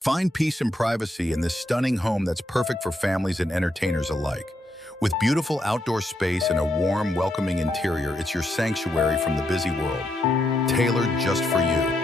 Find peace and privacy in this stunning home that's perfect for families and entertainers alike. With beautiful outdoor space and a warm, welcoming interior, it's your sanctuary from the busy world, tailored just for you.